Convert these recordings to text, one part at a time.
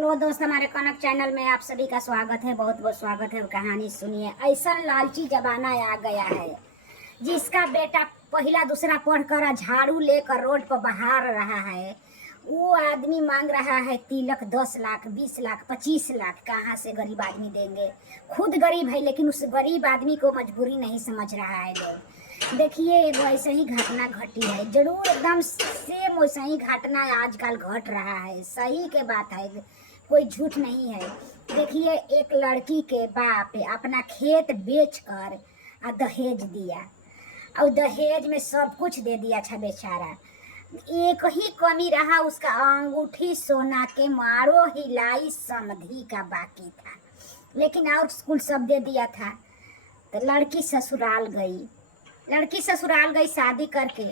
Hello दोस्त, हमारे कनक channel में आप सभी का स्वागत है। बहुत बहुत स्वागत है। कहानी सुनिए। ऐसा लालची जमाना आ गया है जिसका बेटा पहला दूसरा पढ़कर झाड़ू लेकर रोड पर बहार रहा है, वो आदमी मांग रहा है तिलक 10 लाख 20 लाख 25 लाख। कहाँ से गरीब आदमी देंगे? खुद गरीब है लेकिन उस गरीब आदमी को मजबूरी नहीं समझ रहा है लोग। देखिए, एगो ऐसे ही घटना घटी है, जरूर एकदम सेम वैसा ही घटना आजकल घट रहा है। सही के बात है, कोई झूठ नहीं है। देखिए, एक लड़की के बाप अपना खेत बेचकर दहेज दिया और दहेज में सब कुछ दे दिया था बेचारा। एक ही कमी रहा, उसका अंगूठी सोना के मारो हिलाई समधी का बाकी था, लेकिन और स्कूल सब दे दिया था। तो लड़की ससुराल गई। शादी करके।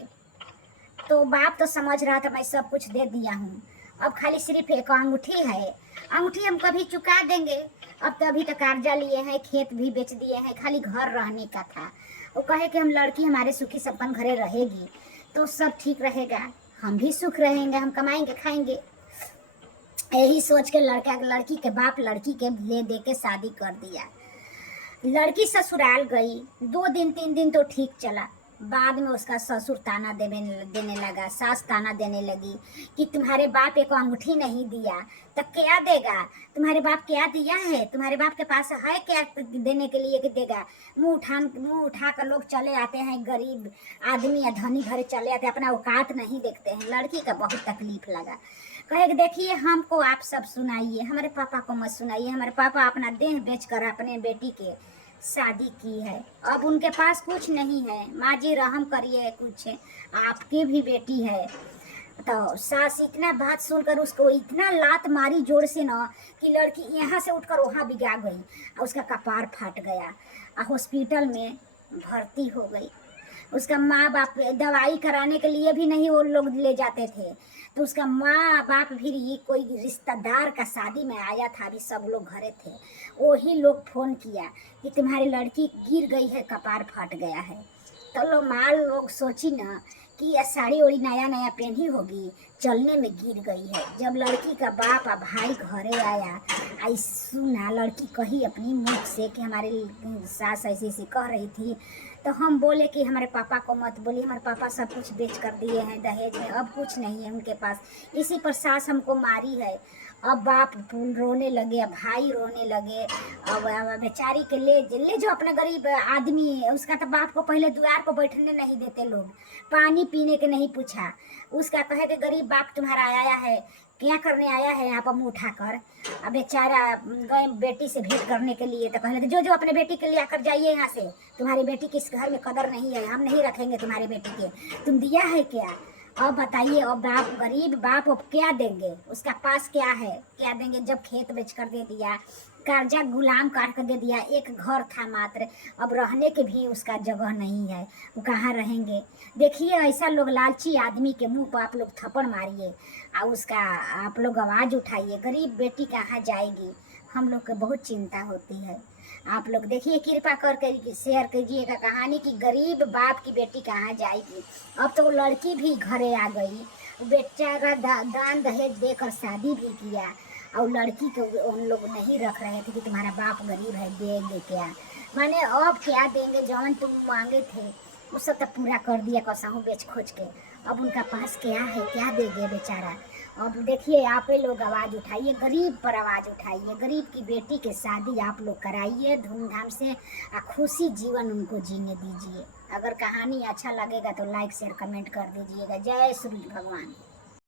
तो बाप तो समझ रहा था मैं सब कुछ दे दिया हूँ, अब खाली सिर्फ एक अंगूठी है, अंगूठी हम कभी चुका देंगे। अब तो अभी तो कर्जा लिए हैं, खेत भी बेच दिए हैं, खाली घर रहने का था। वो कहे कि हम लड़की हमारे सुखी संपन्न घरे रहेगी तो सब ठीक रहेगा, हम भी सुख रहेंगे, हम कमाएंगे खाएंगे। यही सोच के लड़की के बाप लड़की के ले दे के शादी कर दिया। लड़की ससुराल गई, 2 दिन 3 दिन तो ठीक चला। बाद में उसका ससुर ताना देने लगा, सास ताना देने लगी कि तुम्हारे बाप एक अंगूठी नहीं दिया तो क्या देगा? तुम्हारे बाप क्या दिया है? तुम्हारे बाप के पास है क्या देने के लिए कि देगा? मुंह उठा कर लोग चले आते हैं, गरीब आदमी या धनी घर चले आते हैं, अपना औकात नहीं देखते हैं। लड़की का बहुत तकलीफ लगा। कहे कि देखिए, हमको आप सब सुनाइए, हमारे पापा को मत सुनाइए। हमारे पापा अपना देह बेचकर अपने बेटी के शादी की है, अब उनके पास कुछ नहीं है। माँ जी रहम करिए, कुछ आपकी भी बेटी है। तो सास इतना बात सुनकर उसको इतना लात मारी जोर से ना कि लड़की यहाँ से उठकर वहाँ बिगा गई और उसका कपार फाट गया और हॉस्पिटल में भर्ती हो गई। उसका माँ बाप दवाई कराने के लिए भी नहीं वो लोग ले जाते थे, तो उसका माँ बाप भी कोई रिश्तेदार का शादी में आया था, अभी सब लोग घरे थे। वही लोग फोन किया कि तुम्हारी लड़की गिर गई है, कपार फट गया है। तो लोग माँ लोग सोची ना कि यह साड़ी ओड़ी नया नया पहनी होगी, चलने में गिर गई है। जब लड़की का बाप और भाई घरे आया, आई सुना लड़की कही अपनी मुख से कि हमारी सास ऐसी ऐसी कह रही थी। तो हम बोले कि हमारे पापा को मत बोलिए, हमारे पापा सब कुछ बेच कर दिए हैं दहेज में, अब कुछ नहीं है उनके पास। इसी पर सास हमको मारी है। अब बाप रोने लगे, अब भाई रोने लगे। अब बेचारी के ले जो अपने गरीब आदमी है, उसका तो बाप को पहले द्वार पर बैठने नहीं देते लोग, पानी पीने के नहीं पूछा। उसका कहे कि गरीब बाप तुम्हारा आया है, क्या करने आया है यहाँ पर मुँह उठाकर? अब बेचारा गए बेटी से भेंट करने के लिए, तो कहले जो अपने बेटी के लिए आकर जाइए यहाँ से, तुम्हारी बेटी की इस घर में कदर नहीं है, हम नहीं रखेंगे तुम्हारी बेटी के, तुम दिया है क्या? अब बताइए, अब बाप गरीब बाप अब क्या देंगे? उसका पास क्या है, क्या देंगे? जब खेत बेच कर दे दिया, कर्जा गुलाम काट कर दे दिया, एक घर था मात्र, अब रहने के भी उसका जगह नहीं है, वो कहाँ रहेंगे? देखिए, ऐसा लोग लालची आदमी के मुंह पर आप लोग थप्पड़ मारिए और उसका आप लोग आवाज़ उठाइए, गरीब बेटी कहाँ जाएगी? हम लोग को बहुत चिंता होती है। आप लोग देखिए, कृपा करके शेयर कीजिएगा कहानी कि गरीब बाप की बेटी कहाँ जाएगी। अब तो वो लड़की भी घरे आ गई, बेचारा दान दहेज देकर शादी भी किया और लड़की को उन लोग नहीं रख रहे थे कि तुम्हारा बाप गरीब है, देंगे क्या? माने अब क्या देंगे? जौन तुम मांगे थे वो सब तो पूरा कर दिया कसहूँ बेच खोज के। अब उनका पास क्या है, क्या देंगे बेचारा? अब देखिए, आप ही लोग आवाज़ उठाइए, गरीब पर आवाज़ उठाइए, गरीब की बेटी के शादी आप लोग कराइए धूमधाम से और खुशी जीवन उनको जीने दीजिए। अगर कहानी अच्छा लगेगा तो लाइक शेयर कमेंट कर दीजिएगा। जय सूरज भगवान।